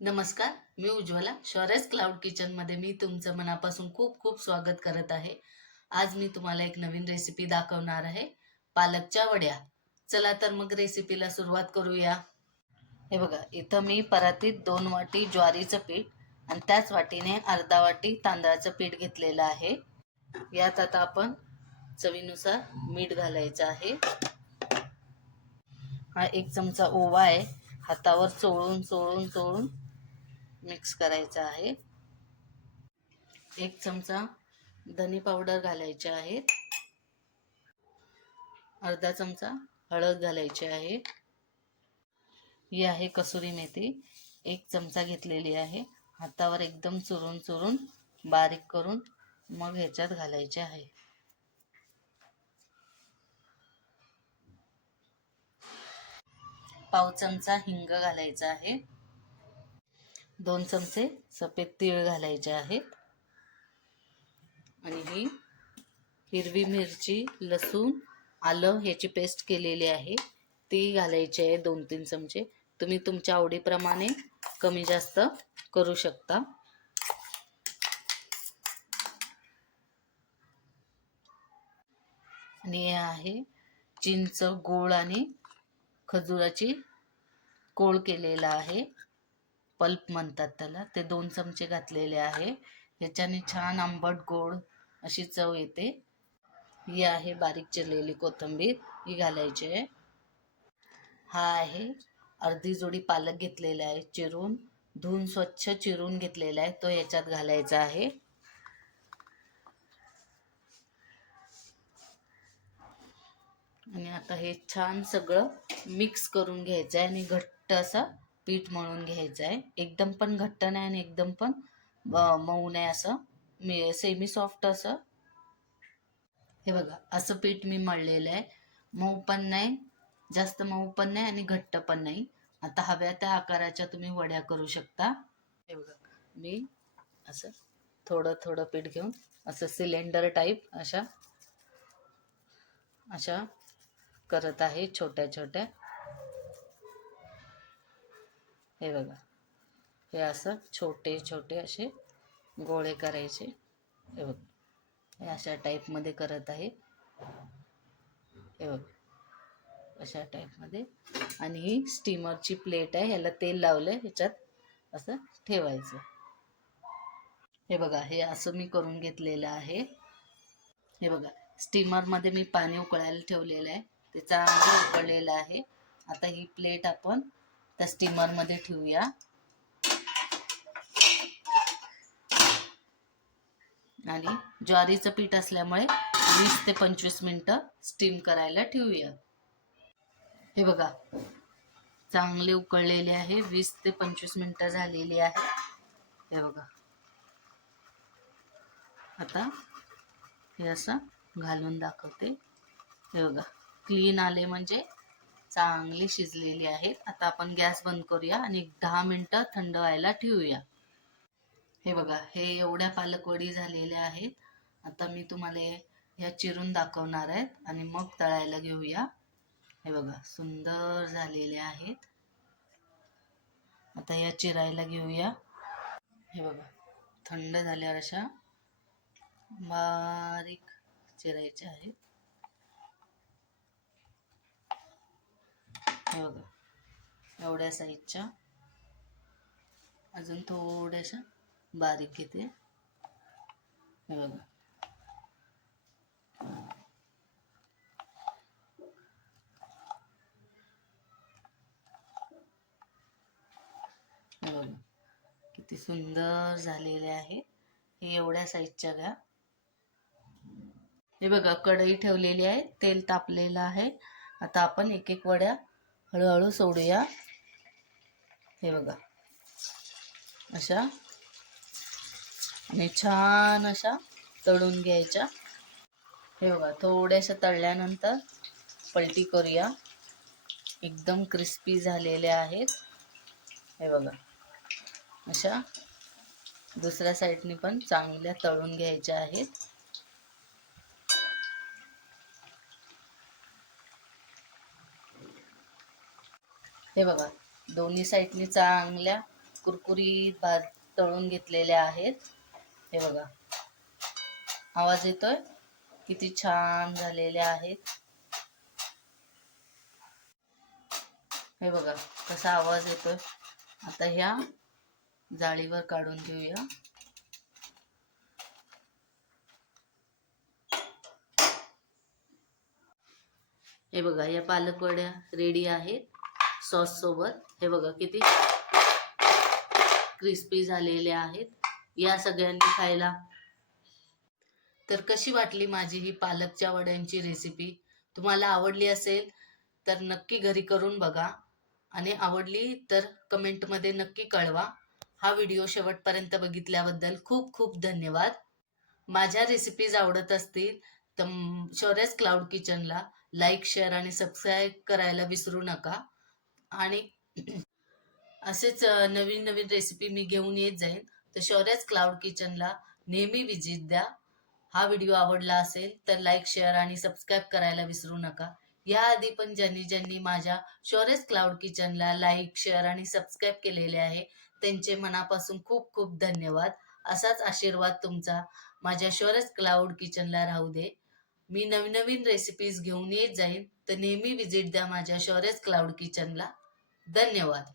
नमस्कार, मी उज्ज्वला. शौर्यस क्लाउड किचनमध्ये मी तुमचं मनापासून खूप खूप स्वागत करत आहे. आज मी तुम्हाला एक नवीन रेसिपी दाखवणार आहे, पालकच्या वड्या. चला तर मग रेसिपीला सुरुवात करूया. हे बघा, इथं मी परातीत 2 वाटी ज्वारीचं पीठ आणि त्याच वाटीने अर्धा वाटी तांदळाचं पीठ घेतलेलं आहे. यात आता आपण चवीनुसार मीठ घालायचं आहे. हा 1 चमचा ओवा आहे. हातावर चोळून चोळून चोळून मिक्स करायचा आहे. 1 चमचा धने पावडर घालायचे आहे. अर्धा चमचा हळद घालायची आहे. ही आहे कसुरी मेथी, 1 चमचा घेतलेली आहे. हातावर एकदम चुरून चुरून बारीक करून मग ह्याच्यात घालायचे आहे. पाव चमचा हिंग घालायचा आहे. 2 चमचे सफेद तीळ घालायचे आहेत. आणि ही हिरवी मिरची, लसूण, आलं ह्याची पेस्ट केलेली आहे ती घालायची आहे 2-3 चमचे. तुम्ही तुमच्या आवडीप्रमाणे कमी जास्त करू शकता. आणि हे आहे चिंच, गूळ आणि खजुराची कोळ केलेला आहे. पल्प म्हणतात त्याला. ते 2 चमचे घातलेले आहे. ह्याच्याने छान आंबट गोड अशी चव येते. ही आहे बारीक चिरलेली कोथिंबीर, ही घालायची आहे. हा आहे अर्धी जोडी पालक घेतलेला आहे, चिरून धुवून स्वच्छ चिरून घेतलेला आहे, तो याच्यात घालायचा आहे. आणि आता हे छान सगळं मिक्स करून घ्यायचं आहे आणि घट्ट असं पीठ मळून घ्यायचं आहे. एकदम पण घट्ट नाही आणि एकदम पण मऊ नाही, असं सेमी सॉफ्ट असं. हे बघा, असं पीठ मी मळलेलं आहे. मऊ पण नाही, जास्त मऊ पण नाही आणि घट्ट पण नाही. आता हव्या त्या आकाराच्या तुम्ही वड्या करू शकता. हे बघा, मी असं थोडं थोडं पीठ घेऊन असं सिलेंडर टाईप अशा अशा करत आहे, छोट्या छोट्या. हे बघा, हे असं छोटे छोटे असे गोळे करायचे. हे बघ, हे अशा टाईपमध्ये करत आहे. हे बघ, अशा टाईपमध्ये. आणि ही स्टीमरची प्लेट आहे, ह्याला तेल लावलं, ह्याच्यात असं ठेवायचं. हे बघा, हे असं मी करून घेतलेलं आहे. हे बघा, स्टीमरमध्ये मी पाणी उकळायला ठेवलेलं आहे, ते चांगलं उकळलेलं आहे. आता ही प्लेट आपण त्या स्टीमरमध्ये ठेवूया आणि ज्वारीचं पीठ असल्यामुळे 20 ते 25 मिनटं स्टीम करायला ठेवूया. हे बघा, चांगले उकळलेले आहे, 20 ते 25 मिनटं झालेली आहे. हे बघा, आता हे असं घालून दाखवते. हे बघा, क्लीन आले म्हणजे चांगली शिजलेली आहेत. आता आपण गॅस बंद करूया आणि 10 मिनटं थंड व्हायला ठेवूया. हे बघा, हे एवढ्या पालकवडी झालेल्या आहेत. आता मी तुम्हाला ह्या चिरून दाखवणार आहेत आणि मग तळायला घेऊया. हे बघा, सुंदर झालेले आहेत. आता या चिरायला घेऊया. हे बघा, थंड झाल्यावर अशा बारीक चिरायच्या आहेत. हे बघा, एवढ्या साईजच्या. अजून थोड्याशा बारीक घेते. हे बघा, हे बघा किती सुंदर झालेले आहे. हे एवढ्या साईजच्या घ्या. हे बघा, कढई ठेवलेली आहे, तेल तापलेलं आहे. आता आपण एक एक वड्या हळूहळू सोडूया. हे बघा, अशा आणि छान अशा तळून घ्यायच्या. हे बघा, थोड्याशा तळल्यानंतर पलटी करूया. एकदम क्रिस्पी झालेल्या आहेत. हे बघा, अशा दुसऱ्या साईडनी पण चांगल्या तळून घ्यायच्या आहेत. हे बघा, दोन्ही साईडनी चांगल्या कुरकुरीत भात तळून घेतलेले आहेत. हे बघा, आवाज येतोय, किती छान झालेले आहेत. हे बघा कसा आवाज येतोय. आता ह्या जाळीवर काढून घेऊया. हे बघा, या पालक वड्या रेडी आहेत सॉस सोबत. हे बघा किती क्रिस्पी झालेले आहेत. या सगळ्यांनी खायला. तर कशी वाटली माझी ही पालकच्या वड्यांची रेसिपी? तुम्हाला आवडली असेल तर नक्की घरी करून बघा आणि आवडली तर कमेंटमध्ये नक्की कळवा. हा व्हिडिओ शेवटपर्यंत बघितल्याबद्दल खूप खूप धन्यवाद. माझ्या रेसिपीज आवडत असतील तर शौर्याज क्लाउड किचनला लाईक, शेअर आणि सबस्क्राईब करायला विसरू नका. आणि असेच नवीन नवीन रेसिपी मी घेऊन येत जाईन. तर शौर्याज क्लाउड किचनला नेहमी विजिट द्या. हा व्हिडिओ आवडला असेल तर लाईक, शेअर आणि सबस्क्राईब करायला विसरू नका. याआधी पण ज्यांनी ज्यांनी माझ्या शौर्याज क्लाउड किचनला लाईक, शेअर आणि सबस्क्राईब केलेले आहे त्यांचे मनापासून खूप खूप धन्यवाद. असाच आशीर्वाद तुमचा माझ्या शौर्याज क्लाउड किचनला राहू दे. मी नवीन नवीन रेसिपीज घेऊन येत जाईन. तर नेहमी विजिट द्या माझ्या शौर्याज क्लाउड किचनला. धन्यवाद.